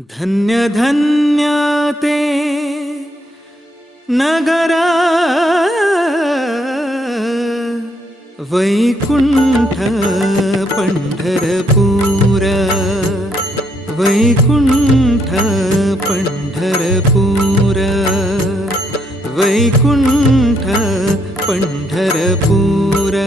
धन्य धन्य ते नगरा वैकुण्ठ पण्ढरपूर वैकुण्ठ पण्ढरपूर वैकुण्ठ पण्ढरपूरा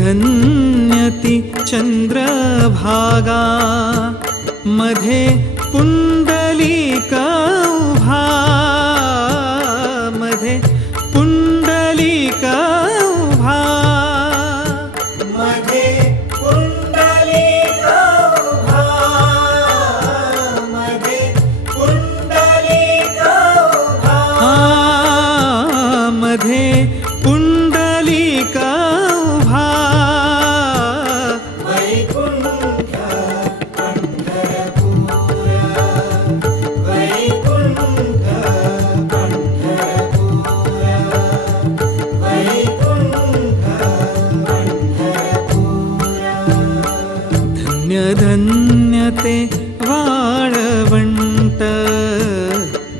धन्यति चंद्रभागा मधे पुण्य ധന്യധന്യത്തെ വാഴവണ്ട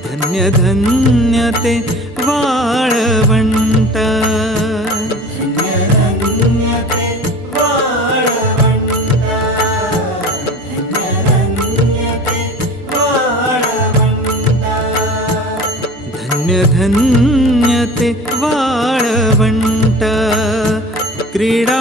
ധന്യധന്യത്തെ വാഴവണ്ട ധന്യധന്യത്തെ വാഴവണ്ട ക്രീഡാ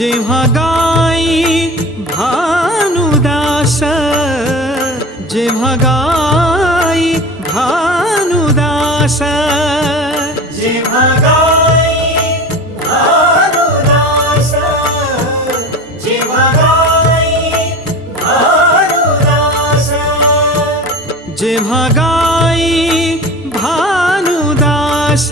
जेव्हा भगाई भानुदास जे भगाई भानुदास जेव्हा भगाई भानुदास जे भगाई भानुदास